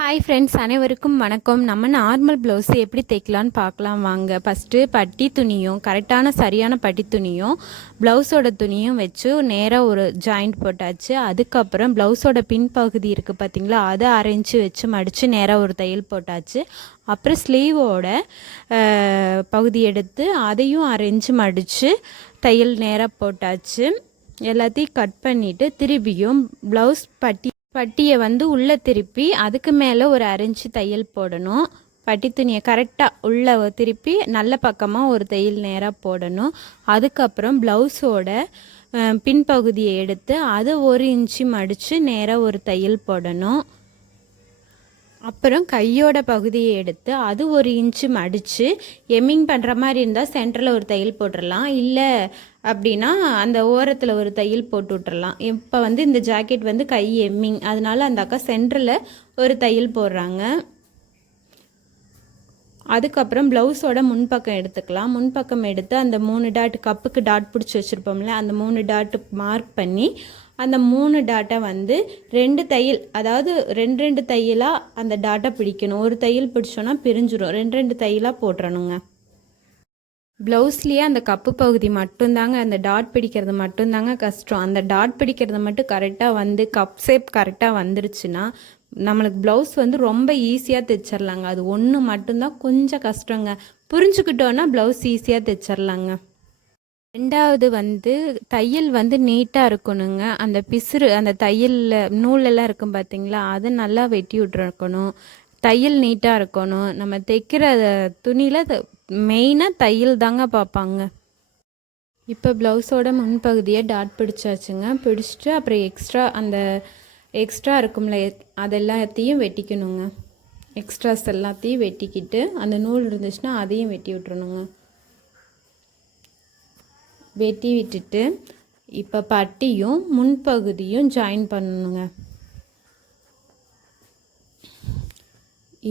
Hi friends, அனைவருக்கும் வணக்கம். நம்ம நார்மல் ப்ளவுஸு எப்படி தைக்கலான்னு பார்க்கலாம் வாங்க. ஃபஸ்ட்டு பட்டி துணியும் கரெக்டான சரியான பட்டி துணியும் ப்ளவுஸோட துணியும் வச்சு நேராக ஒரு ஜாயிண்ட் போட்டாச்சு. அதுக்கப்புறம் ப்ளவுஸோட பின்பகுதி இருக்குது பார்த்திங்களா, அதை அரைஞ்சி வச்சு மடித்து நேராக ஒரு தையல் போட்டாச்சு. அப்புறம் ஸ்லீவோட பகுதி எடுத்து அதையும் அரைஞ்சி மடித்து தையல் நேராக போட்டாச்சு. எல்லாத்தையும் கட் பண்ணிவிட்டு திருப்பியும் ப்ளவுஸ் பட்டியை உள்ளே திருப்பி அதுக்கு மேலே ஒரு அரைஞ்சி தையல் போடணும். பட்டி துணியை கரெக்டாக உள்ளே திருப்பி நல்ல பக்கமாக ஒரு தையல் நேராக போடணும். அதுக்கப்புறம் ப்ளவுஸோட பின்பகுதியை எடுத்து அதை 1 இன்ச்சு மடித்து நேராக ஒரு தையல் போடணும். அப்புறம் கையோட பகுதியை எடுத்து அது 1 இன்ச்சு மடித்து எம்மிங் பண்ணுற மாதிரி இருந்தால் சென்டரில் ஒரு தையல் போட்டுடலாம். இல்லை அப்படின்னா அந்த ஓரத்தில் ஒரு தையல் போட்டு விட்டுறலாம். இப்போ இந்த ஜாக்கெட் கை எம்மிங், அதனால அந்த அக்கா சென்டரில் ஒரு தையல் போடுறாங்க. அதுக்கப்புறம் ப்ளவுஸோட முன்பக்கம் எடுத்துக்கலாம். முன்பக்கம் எடுத்து அந்த 3 டாட் கப்புக்கு டாட் பிடிச்சி வச்சுருப்போம்ல, அந்த 3 டாட்டு மார்க் பண்ணி அந்த 3 டாட்டை 2 தையல், அதாவது 2 தையலாக அந்த டாட்டை பிடிக்கணும். ஒரு தையல் பிடிச்சோன்னா பிரிஞ்சிடும். 2 தையலாக போட்டுறணுங்க. ப்ளவுஸ்லேயே அந்த கப்பு பகுதி மட்டும்தாங்க, அந்த டாட் பிடிக்கிறது மட்டும்தாங்க கஷ்டம். அந்த டாட் பிடிக்கிறது மட்டும் கரெக்டாக கப் ஷேப் கரெக்டாக வந்துருச்சுன்னா நம்மளுக்கு ப்ளவுஸ் ரொம்ப ஈஸியாக தைச்சிடலாங்க. அது ஒன்று மட்டும்தான் கொஞ்சம் கஷ்டங்க. புரிஞ்சுக்கிட்டோன்னா ப்ளவுஸ் ஈஸியாக தைச்சிடலாங்க. ரெண்டாவது தையல் நீட்டாக இருக்கணுங்க. அந்த பிசுறு, அந்த தையலில் நூலெல்லாம் இருக்கும் பார்த்தீங்களா, அதை நல்லா வெட்டி விட்டுருக்கணும். தையல் நீட்டாக இருக்கணும். நம்ம தைக்கிற துணியில் மெயினாக தையல் தாங்க பார்ப்பாங்க. இப்போ ப்ளவுஸோட முன்பகுதியை டாட் பிடிச்சாச்சுங்க. பிடிச்சிட்டு அப்புறம் எக்ஸ்ட்ரா இருக்கும்ல, அதெல்லாத்தையும் வெட்டிக்கணுங்க. எக்ஸ்ட்ராஸ் எல்லாத்தையும் வெட்டிக்கிட்டு அந்த நூல் இருந்துச்சுன்னா அதையும் வெட்டி விட்டுறணுங்க. வெட்டி விட்டுட்டு இப்போ பட்டியும் முன்பகுதியும் ஜாயின் பண்ணணுங்க.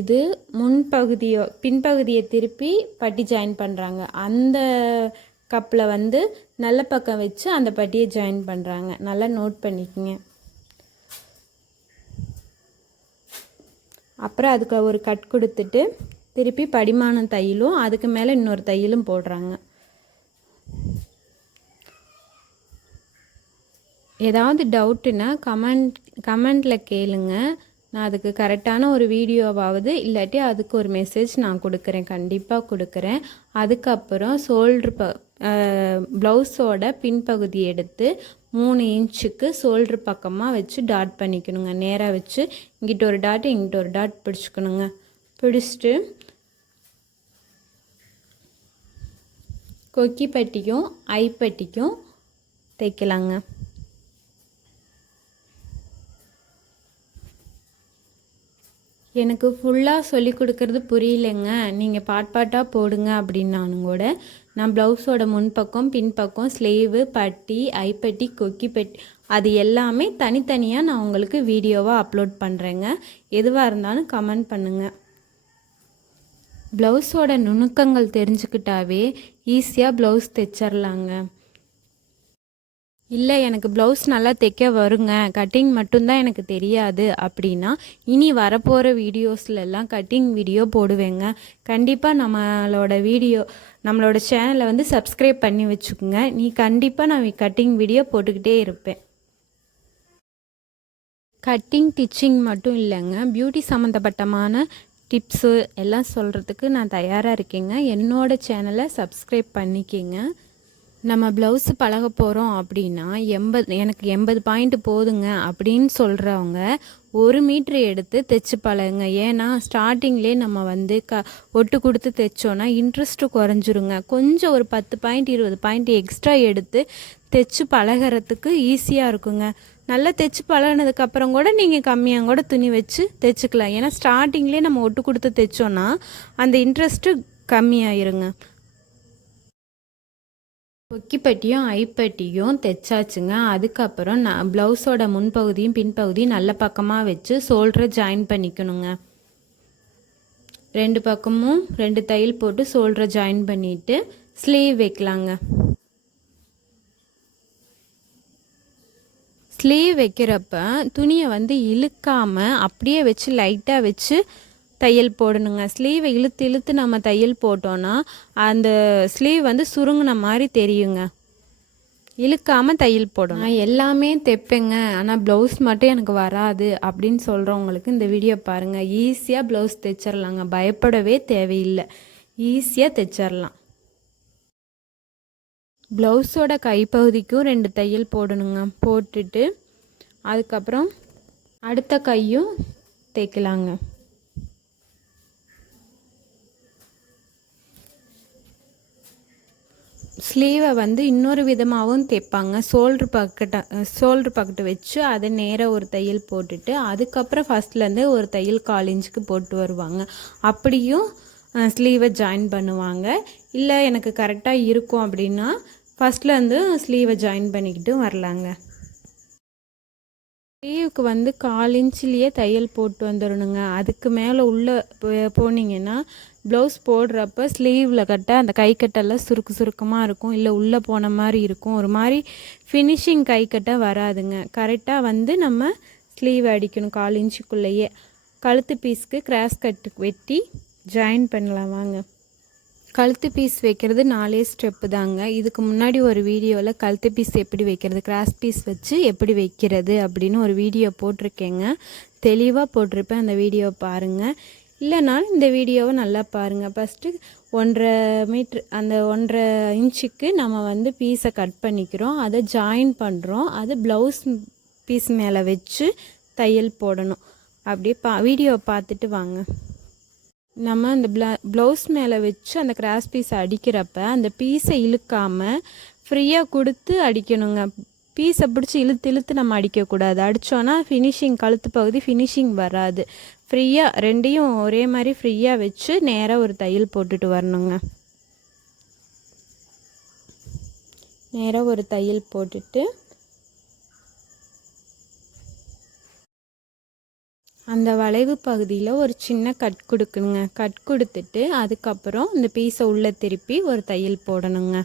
இது முன்பகுதியோ பின்பகுதியை திருப்பி பட்டி ஜாயின் பண்ணுறாங்க. அந்த கப்பில் நல்ல பக்கம் வச்சு அந்த பட்டியை ஜாயின் பண்ணுறாங்க. நல்லா நோட் பண்ணிக்கோங்க. அப்புறம் அதுக்கு ஒரு கட் கொடுத்துட்டு திருப்பி படிமான தையலும் அதுக்கு மேலே இன்னொரு தையலும் போடுறாங்க. ஏதாவது டவுட்டுன்னா கமெண்டில் கேளுங்க. நான் அதுக்கு கரெக்டான ஒரு வீடியோவாவது இல்லாட்டி அதுக்கு ஒரு மெசேஜ் நான் கொடுக்குறேன், கண்டிப்பாக கொடுக்குறேன். அதுக்கப்புறம் ப்ளவுஸோட பின்பகுதி எடுத்து 3 இன்ச்சுக்கு ஷோல்ட்ரு பக்கமாக வச்சு டாட் பண்ணிக்கணுங்க. நேராக வச்சு இங்கிட்ட ஒரு டாட் இங்கிட்ட ஒரு டாட் பிடிச்சிக்கணுங்க. பிடிச்சிட்டு கொக்கி பட்டிக்கும் ஐப்பட்டிக்கும் தைக்கலாங்க. எனக்கு ஃபுல்லாக சொல்லி கொடுக்கறது புரியலைங்க, நீங்கள் பாட்டாக போடுங்க அப்படின்னாலும் கூட நான் ப்ளவுஸோட முன்பக்கம் பின்பக்கம் ஸ்லீவு பட்டி ஐப்பட்டி கொக்கி பட்டி அது எல்லாமே தனித்தனியாக நான் உங்களுக்கு வீடியோவாக அப்லோட் பண்ணுறேங்க. எதுவாக இருந்தாலும் கமெண்ட் பண்ணுங்கள். ப்ளவுஸோட நுணுக்கங்கள் தெரிஞ்சுக்கிட்டாவே ஈஸியாக ப்ளவுஸ் தைச்சிடலாங்க. இல்லை எனக்கு ப்ளவுஸ் நல்லா தைக்க வருங்க, கட்டிங் மட்டும்தான் எனக்கு தெரியாது அப்படின்னா இனி வரப்போகிற வீடியோஸ்லலாம் கட்டிங் வீடியோ போடுவேங்க. கண்டிப்பாக நம்மளோட சேனலை சப்ஸ்கிரைப் பண்ணி வச்சுக்கோங்க. கண்டிப்பாக நான் கட்டிங் வீடியோ போட்டுக்கிட்டே இருப்பேன். கட்டிங் டிச்சிங் மட்டும் இல்லைங்க, பியூட்டி சம்மந்தப்பட்டமான டிப்ஸு எல்லாம் சொல்கிறதுக்கு நான் தயாராக இருக்கேங்க. என்னோடய சேனலை சப்ஸ்கிரைப் பண்ணிக்கிங்க. நம்ம ப்ளவுஸு பழக போகிறோம் அப்படின்னா எனக்கு 80 பாயிண்ட் போதுங்க அப்படின்னு சொல்கிறவங்க 1 மீட்ரு எடுத்து தைச்சி பழகுங்க. ஏன்னா ஸ்டார்டிங்லேயே நம்ம ஒட்டு கொடுத்து தைச்சோன்னா இன்ட்ரெஸ்ட்டு குறைஞ்சிருங்க. கொஞ்சம் ஒரு 10 பாயிண்ட் 20 பாயிண்ட் எக்ஸ்ட்ரா எடுத்து தைச்சி பழகிறதுக்கு ஈஸியாக இருக்குங்க. நல்லா தைச்சி பழகினதுக்கப்புறம் கூட நீங்கள் கம்மியாக கூட துணி வச்சு தைச்சிக்கலாம். ஏன்னா ஸ்டார்டிங்லேயே நம்ம ஒட்டு கொடுத்து தைச்சோன்னா அந்த இன்ட்ரெஸ்ட்டு கம்மியாயிருங்க. கொக்கிப்பட்டியும் ஐப்பட்டியும் தைச்சாச்சுங்க. அதுக்கப்புறம் நான் ப்ளவுஸோட முன்பகுதியும் பின்பகுதியும் நல்ல பக்கமாக வச்சு ஷோல்டரை ஜாயின் பண்ணிக்கணுங்க. 2 பக்கமும் 2 தையல் போட்டு ஷோல்டரை ஜாயின் பண்ணிவிட்டு ஸ்லீவ் வைக்கலாங்க. ஸ்லீவ் வைக்கிறப்ப துணியை வந்து இழுக்காமல் அப்படியே வச்சு லைட்டாக வச்சு தையல் போடணுங்க. ஸ்லீவை இழுத்து இழுத்து நம்ம தையல் போட்டோன்னா அந்த ஸ்லீவ் வந்து சுருங்கின மாதிரி தெரியுங்க. இழுக்காமல் தையல் போடணும். நான் எல்லாமே தைப்பேங்க, ஆனால் ப்ளவுஸ் மட்டும் எனக்கு வராது அப்படின்னு சொல்கிறவங்களுக்கு இந்த வீடியோ பாருங்கள். ஈஸியாக ப்ளவுஸ் தைச்சிடலாங்க, பயப்படவே தேவையில்லை, ஈஸியாக தைச்சிடலாம். ப்ளவுஸோட கைப்பகுதிக்கும் 2 தையல் போடணுங்க. போட்டுட்டு அதுக்கப்புறம் அடுத்த கையும் தைக்கலாங்க. ஸ்லீவை வந்து இன்னொரு விதமாகவும் தைப்பாங்க. ஷோல்ட்ரு பக்கெட்டை வச்சு அதை நேராக ஒரு தையல் போட்டுட்டு அதுக்கப்புறம் ஃபஸ்ட்லேருந்து ஒரு தையல் 1/4 இன்ச்சுக்கு போட்டு வருவாங்க. அப்படியும் ஸ்லீவை ஜாயின் பண்ணுவாங்க. இல்லை எனக்கு கரெக்டாக இருக்கும் அப்படின்னா ஃபஸ்ட்லேருந்து ஸ்லீவை ஜாயின் பண்ணிக்கிட்டும் வரலாங்க. ஸ்லீவுக்கு வந்து 1/4 இன்ச்சிலேயே தையல் போட்டு வந்துடணுங்க. அதுக்கு மேலே உள்ளே போனீங்கன்னா ப்ளவுஸ் போடுறப்ப ஸ்லீவில் கட்ட அந்த கைக்கட்டெல்லாம் சுருக்கமாக இருக்கும், இல்லை உள்ளே போன மாதிரி இருக்கும், ஒரு மாதிரி ஃபினிஷிங் கைக்கட்டை வராதுங்க. கரெக்டாக வந்து நம்ம ஸ்லீவ் அடிக்கணும் 1/4 இன்ச்சுக்குள்ளேயே. கழுத்து பீஸ்க்கு கிராஸ் கட்டு வெட்டி ஜாயின் பண்ணலாம் வாங்க. கழுத்து பீஸ் வைக்கிறது 4 ஸ்டெப்பு தாங்க. இதுக்கு முன்னாடி ஒரு வீடியோவில் கழுத்து பீஸ் எப்படி வைக்கிறது, கிராஸ் பீஸ் வச்சு எப்படி வைக்கிறது அப்படின்னு ஒரு வீடியோ போட்டிருக்கேங்க. தெளிவாக போட்டிருப்பேன், அந்த வீடியோவை பாருங்கள். இல்லைனாலும் இந்த வீடியோவை நல்லா பாருங்கள். ஃபஸ்ட்டு 1.5 மீட்ரு அந்த 1.5 இன்ச்சுக்கு நம்ம வந்து பீஸை கட் பண்ணிக்கிறோம், அதை ஜாயின் பண்ணுறோம், அது ப்ளவுஸ் பீஸ் மேலே வச்சு தையல் போடணும். அப்படியே வீடியோவை பார்த்துட்டு வாங்க. நம்ம அந்த ப்ளவுஸ் மேலே வச்சு அந்த கிராஸ் பீஸை அடிக்கிறப்ப அந்த பீஸை இழுக்காமல் ஃப்ரீயாக கொடுத்து அடிக்கணுங்க. பீஸை பிடிச்சி இழுத்து இழுத்து நம்ம அடிக்கக்கூடாது. அடித்தோன்னா ஃபினிஷிங் கழுத்து பகுதி ஃபினிஷிங் வராது. ஃப்ரீயாக ரெண்டையும் ஒரே மாதிரி ஃப்ரீயாக வச்சு நேராக ஒரு தையல் போட்டுட்டு வரணுங்க. நேராக ஒரு தையல் போட்டுட்டு அந்த வளைவு பகுதியில் ஒரு சின்ன கட் கொடுக்குங்க. கட் கொடுத்துட்டு அதுக்கப்புறம் இந்த பீஸை உள்ளே திருப்பி ஒரு தையல் போடணுங்க.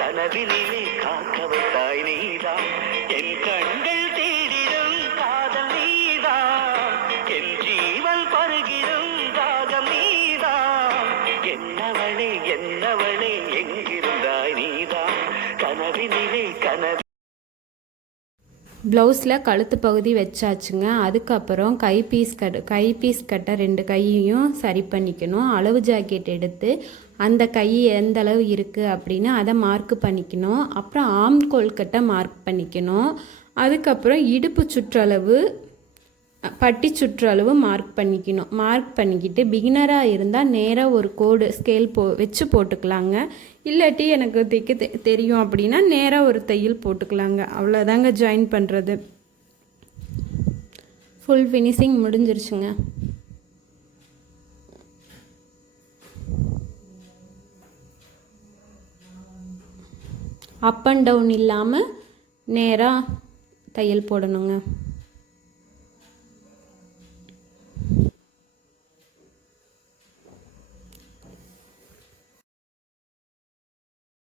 கனவிலே காக்க வைத்தாய் நீதான், என் கண்கள் தேடிடும் காதல் நீதான், என் ஜீவன் பருகிடும் தாகம் நீதான், என்னவளே என்னவளே எங்கிருந்தாய் நீதான், கனவிலே கனவு. ப்ளவுஸில் கழுத்து பகுதி வச்சாச்சுங்க. அதுக்கப்புறம் கை பீஸ் கட்ட 2 கையையும் சரி பண்ணிக்கணும். அளவு ஜாக்கெட் எடுத்து அந்த கை எந்த அளவு இருக்குது அப்படின்னு அதை மார்க் பண்ணிக்கணும். அப்புறம் ஆம்கோல் கட்டை மார்க் பண்ணிக்கணும். அதுக்கப்புறம் இடுப்பு சுற்றளவு பட்டி சுற்றளவு மார்க் பண்ணிக்கணும். மார்க் பண்ணிக்கிட்டு பிகினராக இருந்தால் நேராக ஒரு கோடு ஸ்கேல் வச்சு போட்டுக்கலாங்க. இல்லாட்டி எனக்கு தைக்க தெரியும் அப்படின்னா நேராக ஒரு தையல் போட்டுக்கலாங்க. அவ்வளோதாங்க ஜாயின் பண்ணுறது. ஃபுல் ஃபினிஷிங் முடிஞ்சிருச்சுங்க. அப் அண்ட் டவுன் இல்லாமல் நேராக தையல் போடணுங்க.